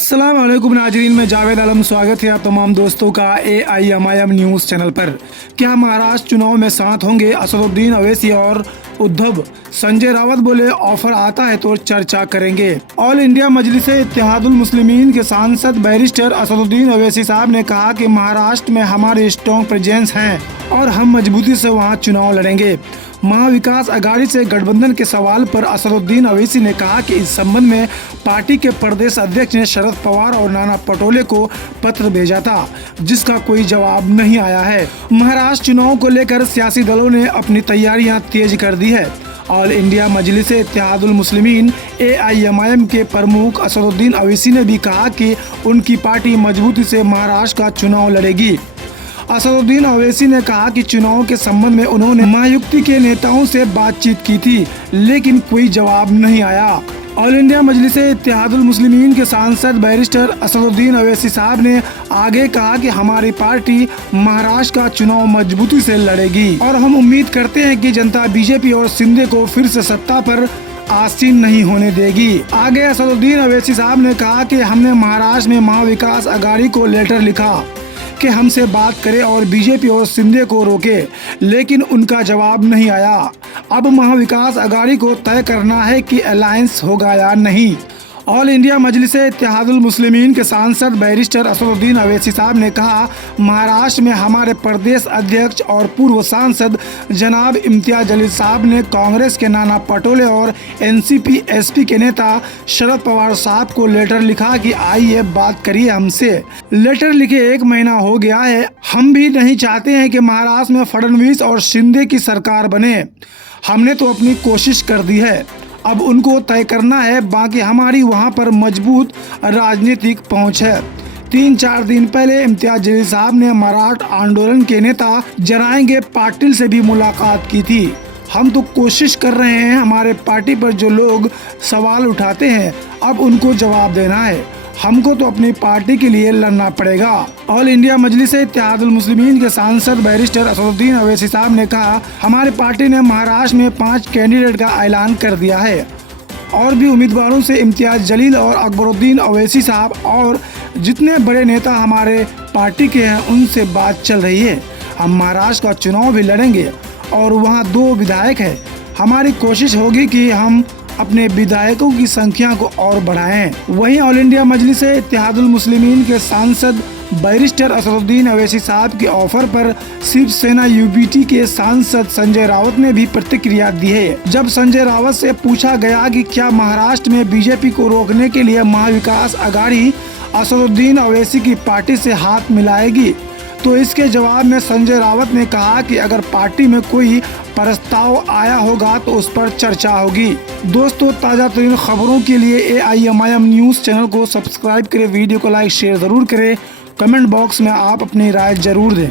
अस्सलाम वालेकुम नाजरीन, मैं जावेद आलम स्वागत है आप तमाम दोस्तों का AIMIM न्यूज़ चैनल पर। क्या महाराष्ट्र चुनाव में साथ होंगे असदुद्दीन अवैसी और उद्धव? संजय रावत बोले ऑफर आता है तो चर्चा करेंगे। ऑल इंडिया मजलिस इत्तेहादुल मुस्लिमीन के सांसद बैरिस्टर असदुद्दीन अवैसी साहब ने कहा कि महाराष्ट्र में हमारे स्ट्रॉन्ग प्रेजेंस हैं और हम मजबूती से वहां चुनाव लड़ेंगे। महाविकास अघाड़ी से गठबंधन के सवाल पर असदुद्दीन अवैसी ने कहा कि इस संबंध में पार्टी के प्रदेश अध्यक्ष ने शरद पवार और नाना पटोले को पत्र भेजा था, जिसका कोई जवाब नहीं आया है। महाराष्ट्र चुनाव को लेकर सियासी दलों ने अपनी तैयारियां तेज कर दी है। ऑल इंडिया मजलिस इत्तेहादुल मुस्लिमीन AIMIM के प्रमुख असदुद्दीन अवैसी ने भी कहा कि उनकी पार्टी मजबूती से महाराष्ट्र का चुनाव लड़ेगी। असदुद्दीन अवैसी ने कहा कि चुनाव के संबंध में उन्होंने महायुति के नेताओं से बातचीत की थी, लेकिन कोई जवाब नहीं आया। ऑल इंडिया मजलिस इत्तेहादुल मुस्लिमीन के सांसद बैरिस्टर असदुद्दीन अवैसी साहब ने आगे कहा कि हमारी पार्टी महाराष्ट्र का चुनाव मजबूती से लड़ेगी और हम उम्मीद करते हैं कि जनता बीजेपी और शिंदे को फिर से सत्ता पर आसीन नहीं होने देगी। आगे असदुद्दीन अवैसी साहब ने कहा कि हमने महाराष्ट्र में महाविकास अघाड़ी को लेटर लिखा कि हमसे बात करे और बीजेपी और शिंदे को रोके, लेकिन उनका जवाब नहीं आया। अब महाविकास अघाड़ी को तय करना है कि अलायंस होगा या नहीं। ऑल इंडिया मजलिस इत्तेहादुल मुस्लिमीन के सांसद बैरिस्टर असदुद्दीन अवैसी साहब ने कहा, महाराष्ट्र में हमारे प्रदेश अध्यक्ष और पूर्व सांसद जनाब इम्तियाज जलील साहब ने कांग्रेस के नाना पटोले और NCP SP के नेता शरद पवार साहब को लेटर लिखा कि आइए बात करिए हमसे। लेटर लिखे 1 महीना हो गया है। हम भी नहीं चाहते हैं कि महाराष्ट्र में फडणवीस और शिंदे की सरकार बने। हमने तो अपनी कोशिश कर दी है, अब उनको तय करना है। बाकी हमारी वहां पर मजबूत राजनीतिक पहुंच है। 3-4 दिन पहले इम्तियाज जलील साहब ने मराठा आंदोलन के नेता जराएंगे पाटिल से भी मुलाकात की थी। हम तो कोशिश कर रहे हैं, हमारे पार्टी पर जो लोग सवाल उठाते हैं अब उनको जवाब देना है। हमको तो अपनी पार्टी के लिए लड़ना पड़ेगा। ऑल इंडिया मजलिस इत्तेहादुल मुस्लिमीन के सांसद बैरिस्टर असदुद्दीन अवैसी साहब ने कहा, हमारी पार्टी ने महाराष्ट्र में 5 कैंडिडेट का ऐलान कर दिया है और भी उम्मीदवारों से इम्तियाज जलील और अकबरुद्दीन अवैसी साहब और जितने बड़े नेता हमारे पार्टी के हैं उनसे बात चल रही है। हम महाराष्ट्र का चुनाव भी लड़ेंगे और वहाँ 2 विधायक है। हमारी कोशिश होगी कि हम अपने विधायकों की संख्या को और बढ़ाएं। वहीं ऑल इंडिया मजलिस इत्तेहादुल मुस्लिमीन के सांसद बैरिस्टर असदुद्दीन अवैसी साहब के ऑफर पर शिवसेना UBT के सांसद संजय रावत ने भी प्रतिक्रिया दी है। जब संजय रावत से पूछा गया कि क्या महाराष्ट्र में बीजेपी को रोकने के लिए महाविकास अघाड़ी असदुद्दीन अवैसी की पार्टी से हाथ मिलाएगी, तो इसके जवाब में संजय रावत ने कहा कि अगर पार्टी में कोई प्रस्ताव आया होगा तो उस पर चर्चा होगी। दोस्तों, ताज़ा तरीन खबरों के लिए AIMIM न्यूज़ चैनल को सब्सक्राइब करें, वीडियो को लाइक शेयर ज़रूर करें, कमेंट बॉक्स में आप अपनी राय ज़रूर दें।